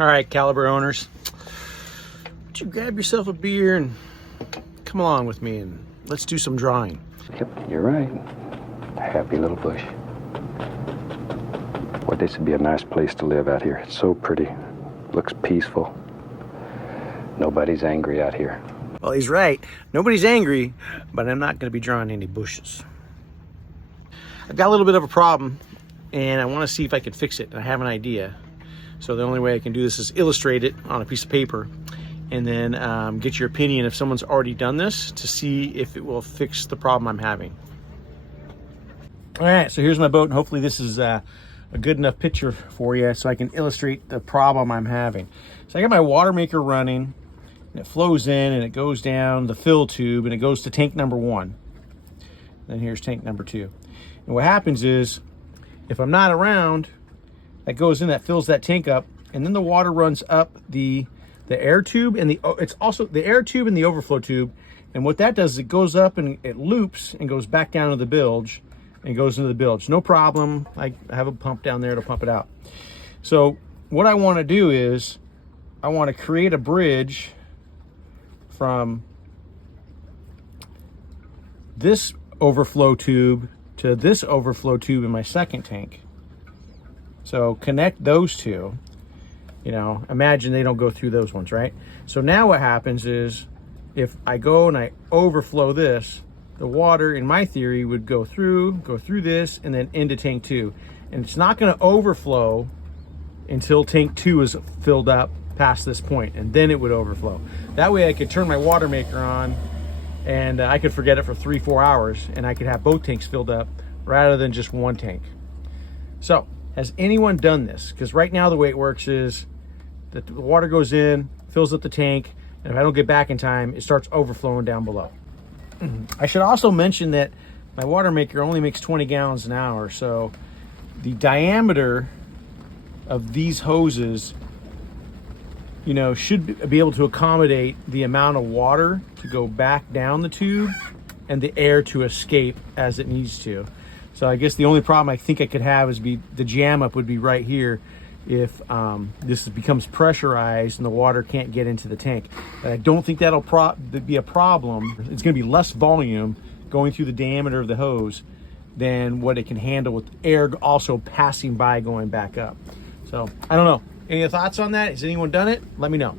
All right, Caliber owners, why don't you grab yourself a beer and come along with me and let's do some drawing. Yep, you're right. Happy little bush. Boy, this would be a nice place to live out here. It's so pretty. Looks peaceful. Nobody's angry out here. Well, he's right. Nobody's angry, but I'm not going to be drawing any bushes. I've got a little bit of a problem, and I want to see if I can fix it. I have an idea. So the only way I can do this is illustrate it on a piece of paper and then get your opinion if someone's already done this to see if it will fix the problem I'm having. All right, so here's my boat, and hopefully this is a good enough picture for you so I can illustrate the problem I'm having. So I got my water maker running, and it flows in and it goes down the fill tube and it goes to tank number 1. Then here's tank number 2. And what happens is, if I'm not around, that goes in, that fills that tank up, and then the water runs up the air tube and it's also the air tube and the overflow tube. And what that does is it goes up and it loops and goes back down to the bilge and goes into the bilge. No problem. I have a pump down there to pump it out. So what I want to do is I want to create a bridge from this overflow tube to this overflow tube in my second tank. So connect those two. You know, imagine they don't go through those ones, right? So now what happens is if I go and I overflow this, the water in my theory would go through this and then into tank 2. And it's not going to overflow until tank 2 is filled up past this point, and then it would overflow. That way I could turn my water maker on and I could forget it for 3-4 hours and I could have both tanks filled up rather than just one tank. So has anyone done this? Because right now the way it works is that the water goes in, fills up the tank, and if I don't get back in time, it starts overflowing down below. I should also mention that my water maker only makes 20 gallons an hour, so the diameter of these hoses, you know, should be able to accommodate the amount of water to go back down the tube and the air to escape as it needs to. So I guess the only problem I think I could have is the jam up would be right here if this becomes pressurized and the water can't get into the tank. But I don't think that'll be a problem. It's going to be less volume going through the diameter of the hose than what it can handle with air also passing by going back up. So I don't know. Any thoughts on that? Has anyone done it? Let me know.